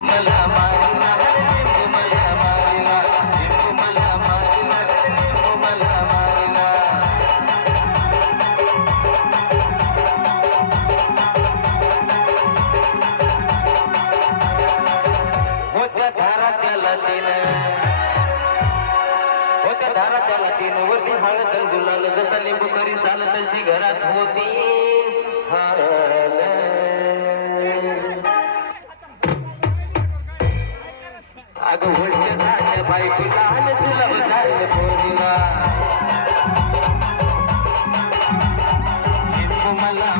मला मारिला लिंबू मला मारिला लिंबू मला मारिला लिंबू मला मारिला होत्या धारा त्याला तीन वरती हळद गुलाल जसा लिंबू करी चाल तशी घरात होती अगं उलटे झाले बायको लहान चुलभ झाले पोरीला लिंबू मला